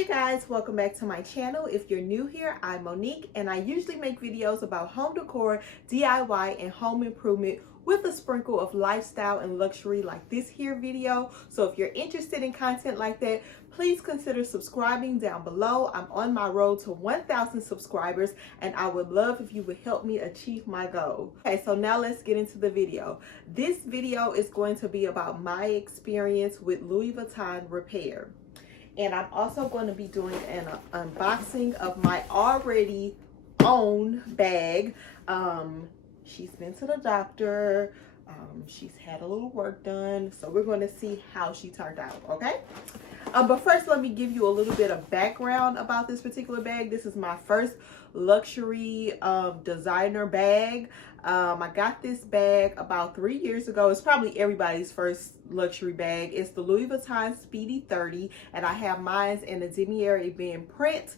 you guys, welcome back to my channel. If you're new here, I'm Monique and I usually make videos about home decor, DIY, and home improvement with a sprinkle of lifestyle and luxury like this here video. So if you're interested in content like that, please consider subscribing down below. I'm on my road to 1,000 subscribers and I would love if you would help me achieve my goal. Okay, so now let's get into the video. This video is going to be about my experience with Louis Vuitton Repair. And I'm also going to be doing an unboxing of my already own bag. She's been to the doctor. She's had a little work done. So we're going to see how she turned out, okay? But first, let me give you a little bit of background about this particular bag. This is my first luxury designer bag. I got this bag about 3 years ago. It's probably everybody's first luxury bag. It's the Louis Vuitton Speedy 30, and I have mine in a demi-air ebene print.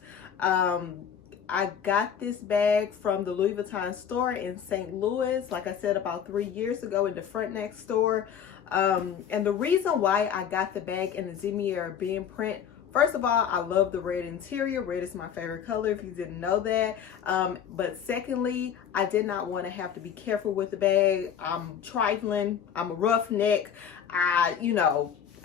I got this bag from the Louis Vuitton store in St. Louis, like I said, about 3 years ago in the Frontenac store. And the reason why I got the bag in the demi-air ebene print, first of all, I love the red interior. Red is my favorite color, if you didn't know that. But secondly, I did not want to have to be careful with the bag. I'm trifling. I'm a roughneck.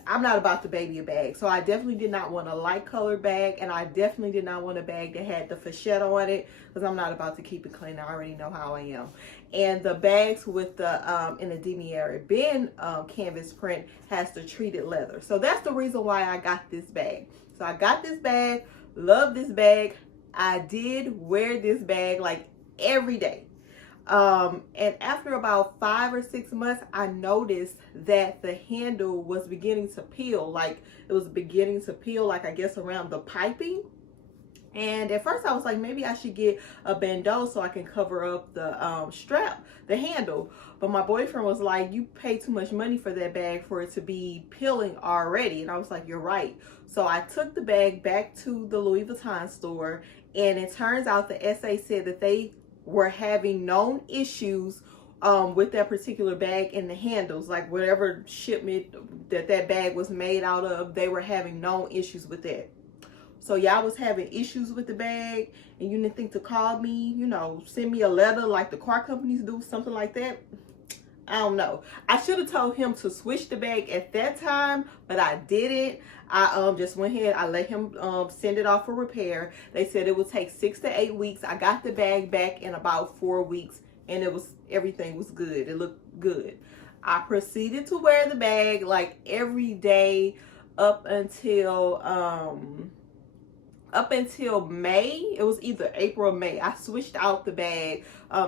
I'm not about to baby a bag. So I definitely did not want a light colored bag. And I definitely did not want a bag that had the fachette on it, because I'm not about to keep it clean. I already know how I am. And the bags with the in the demi-air ebene canvas print has the treated leather. So that's the reason why I got this bag. So I got this bag, love this bag. I did wear this bag like every day. And after about 5 or 6 months, I noticed that the handle was beginning to peel. Like it was beginning to peel, like I guess around the piping. And at first I was like, maybe I should get a bandeau so I can cover up the strap, the handle. But my boyfriend was like, you pay too much money for that bag for it to be peeling already. And I was like, you're right. So I took the bag back to the Louis Vuitton store, and it turns out the SA said that they were having known issues with that particular bag and the handles, like whatever shipment that bag was made out of, they were having known issues with that. So y'all was having issues with the bag and you didn't think to call me, send me a letter like the car companies do, something like that. I don't know. I should have told him to switch the bag at that time, but I didn't. I just went ahead. I let him send it off for repair. They said it would take 6 to 8 weeks. I got the bag back in about 4 weeks, and everything was good. It looked good. I proceeded to wear the bag like every day up until May. It was either April or May. I switched out the bag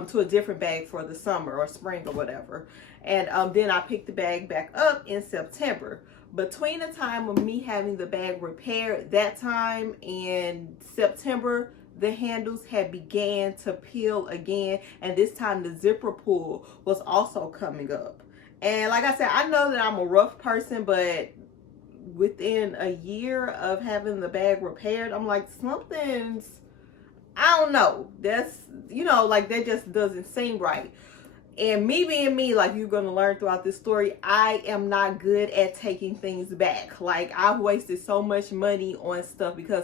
to a different bag for the summer or spring or whatever. And then I picked the bag back up in September. Between the time of me having the bag repaired that time and September, the handles had began to peel again. And this time the zipper pull was also coming up. And like I said, I know that I'm a rough person, but within a year of having the bag repaired, I'm like, I don't know. That's, like that just doesn't seem right. And me being me, like you're going to learn throughout this story, I am not good at taking things back. Like I've wasted so much money on stuff because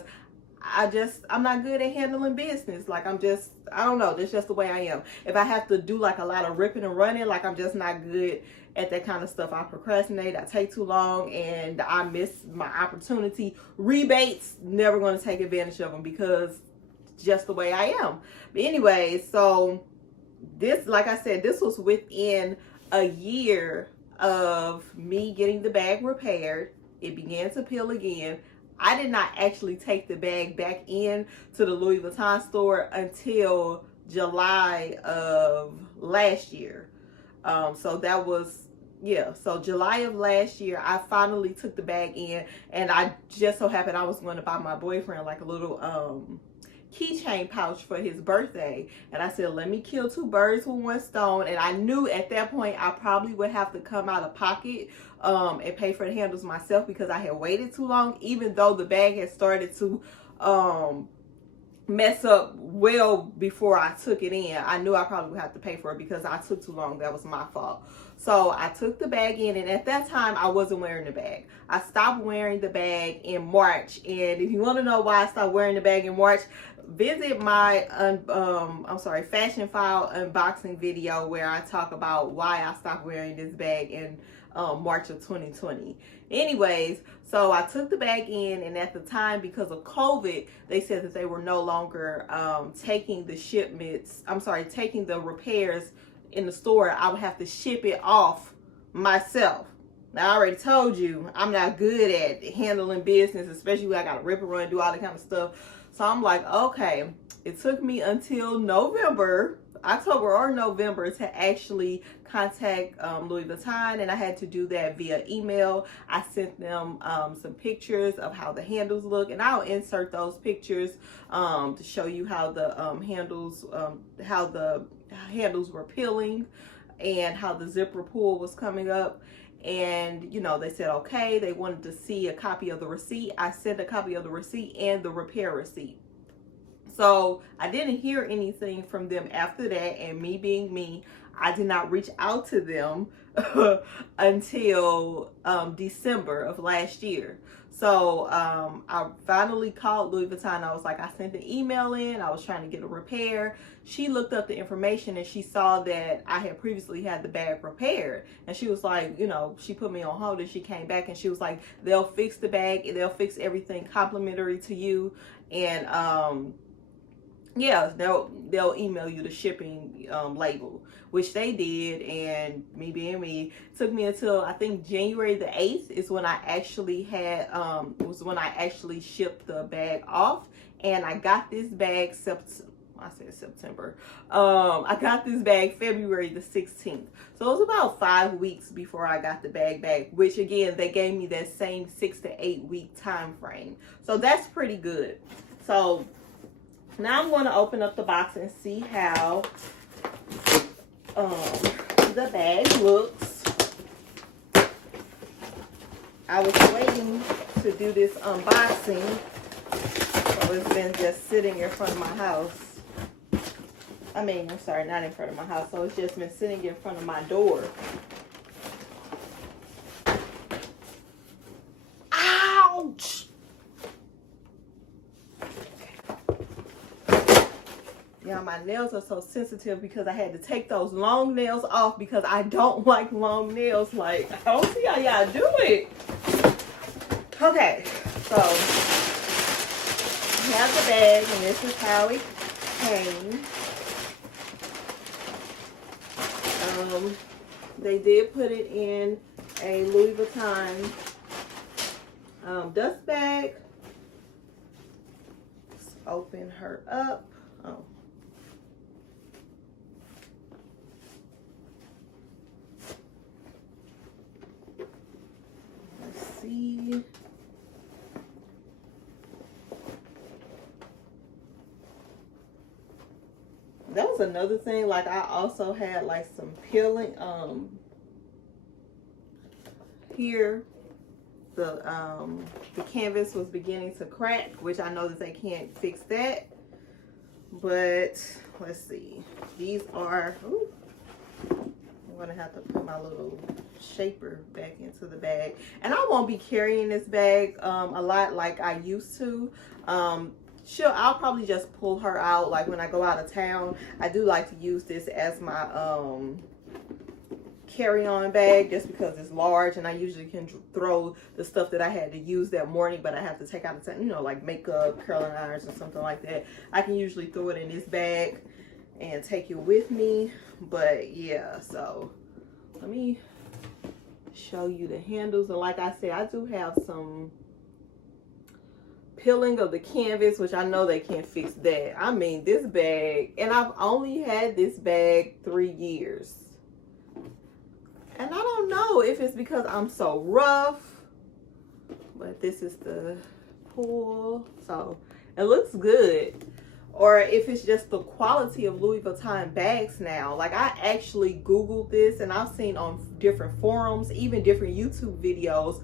I'm not good at handling business. Like I don't know. That's just the way I am. If I have to do like a lot of ripping and running, like I'm just not good at that kind of stuff. I procrastinate, I take too long, and I miss my opportunity. Rebates, never going to take advantage of them because just the way I am. But anyway, so this, like I said, this was within a year of me getting the bag repaired. It began to peel again. I did not actually take the bag back in to the Louis Vuitton store until July of last year. So that was, so July of last year, I finally took the bag in, and I just so happened I was going to buy my boyfriend like a little keychain pouch for his birthday. And I said, let me kill 2 birds with 1 stone. And I knew at that point I probably would have to come out of pocket and pay for the handles myself because I had waited too long, even though the bag had started to mess up well before I took it in. I knew I probably would have to pay for it because I took too long. That was my fault. So I took the bag in, and at that time I wasn't wearing the bag. I stopped wearing the bag in March, and if you want to know why I stopped wearing the bag in March, visit my fashion file unboxing video where I talk about why I stopped wearing this bag in March of 2020. Anyways, so I took the bag in, and at the time, because of COVID, they said that they were no longer taking the taking the repairs in the store. I would have to ship it off myself. Now, I already told you I'm not good at handling business, especially when I got to rip and run, do all that kind of stuff. So I'm like, okay, it took me until October or November to actually contact Louis Vuitton, and I had to do that via email. I sent them some pictures of how the handles look, and I'll insert those pictures to show you how the handles were peeling and how the zipper pull was coming up. And they said okay, they wanted to see a copy of the receipt. I sent a copy of the receipt and the repair receipt. So I didn't hear anything from them after that, and me being me, I did not reach out to them until December of last year. So I finally called Louis Vuitton. I was like, I sent an email in. I was trying to get a repair. She looked up the information, and she saw that I had previously had the bag repaired. And she was like, she put me on hold, and she came back and she was like, they'll fix the bag. They'll fix everything complimentary to you. And yeah, they'll email you the shipping label, which they did. And me being me, it took me until I think January the 8th is when I actually shipped the bag off. And I got this bag September. I got this bag February the 16th. So it was about 5 weeks before I got the bag back, which again, they gave me that same 6 to 8 week time frame. So that's pretty good. So now I'm going to open up the box and see how the bag looks. I was waiting to do this unboxing, so it's been just sitting in front of my house. I'm sorry, not in front of my house. So it's just been sitting in front of my door. Ouch! Yeah, my nails are so sensitive because I had to take those long nails off because I don't like long nails. Like, I don't see how y'all do it. Okay, so I have the bag, and this is how it came. They did put it in a Louis Vuitton dust bag. Let's open her up. Oh. Let's see. That was another thing. Like, I also had like some peeling here. The canvas was beginning to crack, which I know that they can't fix that. But let's see. These are, ooh, I'm gonna have to put my little shaper back into the bag. And I won't be carrying this bag a lot like I used to. I'll probably just pull her out like when I go out of town. I do like to use this as my carry-on bag just because it's large, and I usually can throw the stuff that I had to use that morning but I have to take out of town, like makeup, curling irons or something like that. I can usually throw it in this bag and take it with me. But yeah, so let me show you the handles. And like I said, I do have some peeling of the canvas, which I know they can't fix that. I mean, this bag, and I've only had this bag 3 years. And I don't know if it's because I'm so rough, but this is the pull. So it looks good. Or if it's just the quality of Louis Vuitton bags now. Like, I actually Googled this, and I've seen on different forums, even different YouTube videos,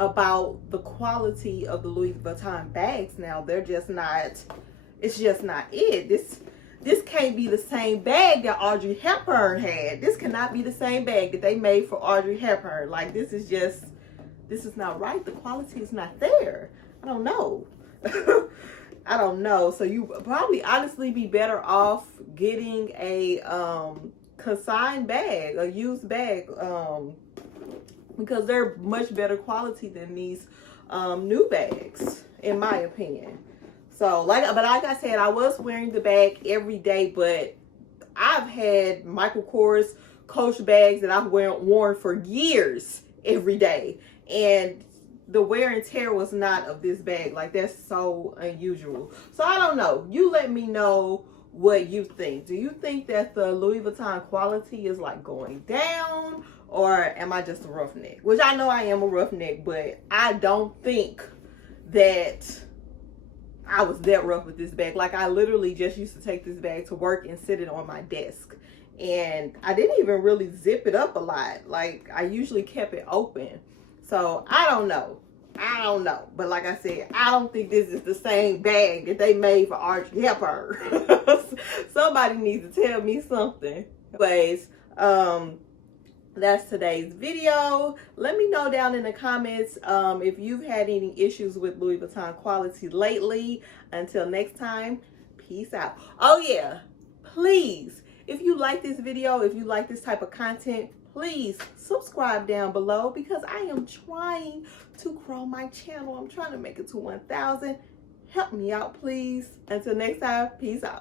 about the quality of the Louis Vuitton bags now. They're just not It's just not it. This can't be the same bag that Audrey Hepburn had. This cannot be the same bag that they made for Audrey Hepburn. Like, this is not right. The quality is not there. I don't know. I don't know. So you probably honestly be better off getting a consigned bag, a used bag, because they're much better quality than these new bags, in my opinion. So like I said, I was wearing the bag every day, but I've had Michael Kors Coach bags that I've worn for years every day, and the wear and tear was not of this bag. Like, that's so unusual. So I don't know. You let me know what you think. Do you think that the Louis Vuitton quality is like going down, or am I just a roughneck? Which I know I am a roughneck, but I don't think that I was that rough with this bag. Like, I literally just used to take this bag to work and sit it on my desk. And I didn't even really zip it up a lot. Like, I usually kept it open. So, I don't know. But like I said, I don't think this is the same bag that they made for Audrey Hepburn. Somebody needs to tell me something. Anyways, that's today's video. Let me know down in the comments if you've had any issues with Louis Vuitton quality lately. Until next time, peace out. Oh yeah, please, if you like this video, if you like this type of content, please subscribe down below, because I am trying to grow my channel. I'm trying to make it to 1,000. Help me out, please. Until next time, peace out.